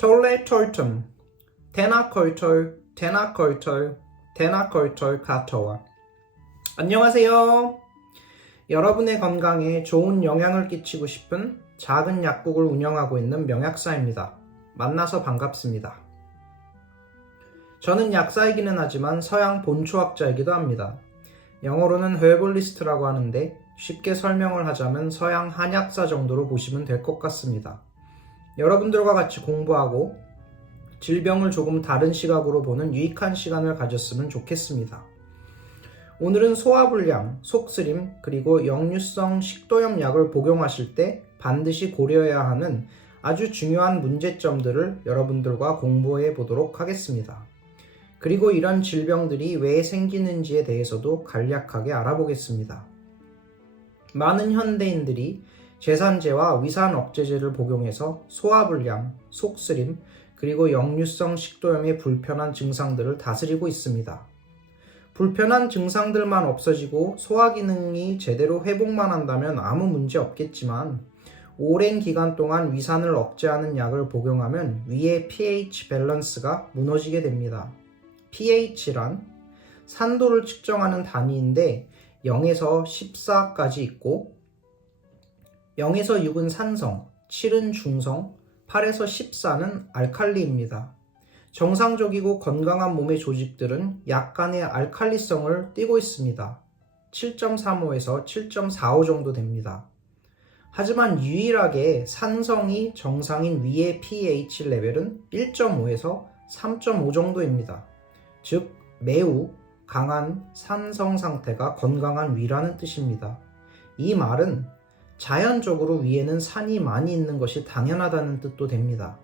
톨레톨tum, 테나콜톨, 테나콜톨, 테나콜톨 카토와. 안녕하세요. 여러분의 건강에 좋은 영향을 끼치고 싶은 작은 약국을 운영하고 있는 명약사입니다. 만나서 반갑습니다. 저는 약사이기는 하지만 서양 본초학자이기도 합니다. 영어로는 herbalist라고 하는데 쉽게 설명을 하자면 서양 한약사 정도로 보시면 될 것 같습니다. 여러분들과 같이 공부하고 질병을 조금 다른 시각으로 보는 유익한 시간을 가졌으면 좋겠습니다. 오늘은 소화불량, 속쓰림, 그리고 역류성 식도염 약을 복용하실 때 반드시 고려해야 하는 아주 중요한 문제점들을 여러분들과 공부해 보도록 하겠습니다. 그리고 이런 질병들이 왜 생기는지에 대해서도 간략하게 알아보겠습니다. 많은 현대인들이 제산제와 위산억제제를 복용해서 소화불량, 속쓰림, 그리고 역류성 식도염의 불편한 증상들을 다스리고 있습니다. 불편한 증상들만 없어지고 소화 기능이 제대로 회복만 한다면 아무 문제 없겠지만 오랜 기간 동안 위산을 억제하는 약을 복용하면 위의 pH 밸런스가 무너지게 됩니다. pH란 산도를 측정하는 단위인데 0에서 14까지 있고 0에서 6은 산성, 7은 중성, 8에서 14는 알칼리입니다. 정상적이고 건강한 몸의 조직들은 약간의 알칼리성을 띠고 있습니다. 7.35에서 7.45 정도 됩니다. 하지만 유일하게 산성이 정상인 위의 pH 레벨은 1.5에서 3.5 정도입니다. 즉 매우 강한 산성 상태가 건강한 위라는 뜻입니다. 이 말은 자연적으로 위에는 산이 많이 있는 것이 당연하다는 뜻도 됩니다.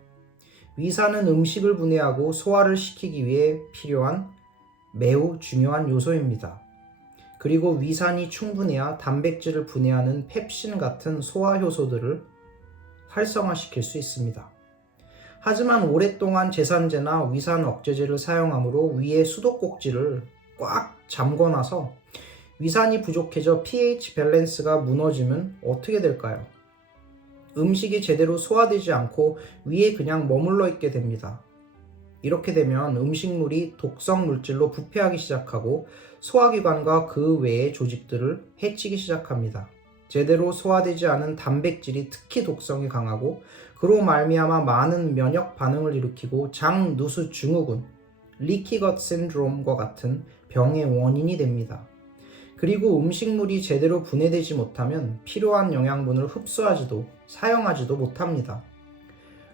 위산은 음식을 분해하고 소화를 시키기 위해 필요한 매우 중요한 요소입니다. 그리고 위산이 충분해야 단백질을 분해하는 펩신 같은 소화 효소들을 활성화시킬 수 있습니다. 하지만 오랫동안 제산제나 위산 억제제를 사용함으로 위의 수도꼭지를 꽉 잠궈놔서 위산이 부족해져 pH 밸런스가 무너지면 어떻게 될까요? 음식이 제대로 소화되지 않고 위에 그냥 머물러 있게 됩니다. 이렇게 되면 음식물이 독성 물질로 부패하기 시작하고 소화기관과 그 외의 조직들을 해치기 시작합니다. 제대로 소화되지 않은 단백질이 특히 독성이 강하고 그로 말미암아 많은 면역 반응을 일으키고 장 누수 증후군, 리키것 신드롬과 같은 병의 원인이 됩니다. 그리고 음식물이 제대로 분해되지 못하면 필요한 영양분을 흡수하지도 사용하지도 못합니다.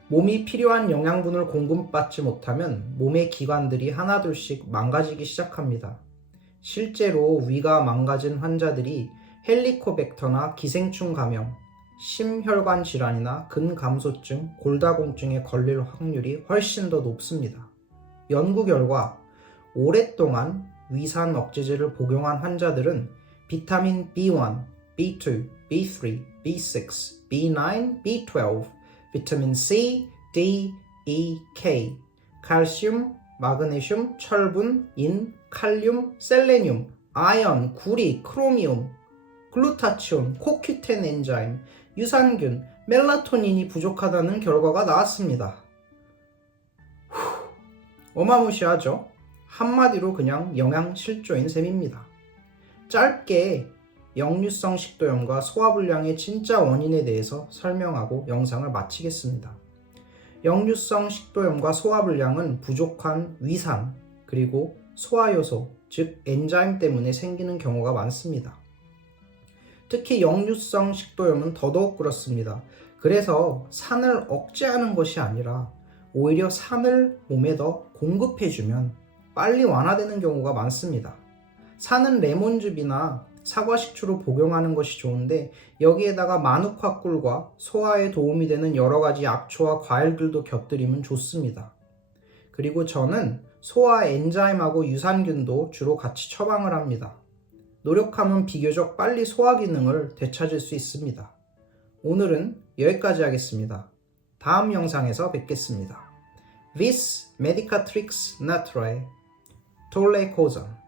몸이 필요한 영양분을 공급받지 못하면 몸의 기관들이 하나둘씩 망가지기 시작합니다. 실제로 위가 망가진 환자들이 헬리코백터나 기생충 감염, 심혈관 질환이나 근감소증, 골다공증에 걸릴 확률이 훨씬 더 높습니다. 연구 결과 오랫동안 위산 억제제를 복용한 환자들은 비타민 B1, B2, B3, B6, B9, B12, 비타민 C, D, E, K, 칼슘, 마그네슘, 철분, 인, 칼륨, 셀레늄, 아연, 구리, 크로미움, 글루타치온, 코큐텐 엔자임, 유산균, 멜라토닌이 부족하다는 결과가 나왔습니다. 어마무시하죠? 한마디로 그냥 영양실조인 셈입니다. 짧게 역류성 식도염과 소화불량의 진짜 원인에 대해서 설명하고 영상을 마치겠습니다. 역류성 식도염과 소화불량은 부족한 위산 그리고 소화효소, 즉 엔자임 때문에 생기는 경우가 많습니다. 특히 역류성 식도염은 더더욱 그렇습니다. 그래서 산을 억제하는 것이 아니라 오히려 산을 몸에 더 공급해주면 빨리 완화되는 경우가 많습니다. 산은 레몬즙이나 사과식초로 복용하는 것이 좋은데 여기에다가 마누카 꿀과 소화에 도움이 되는 여러가지 약초와 과일들도 곁들이면 좋습니다. 그리고 저는 소화 엔자임하고 유산균도 주로 같이 처방을 합니다. 노력하면 비교적 빨리 소화 기능을 되찾을 수 있습니다. 오늘은 여기까지 하겠습니다. 다음 영상에서 뵙겠습니다. Vis medicatrix naturae, Tolle Cosam.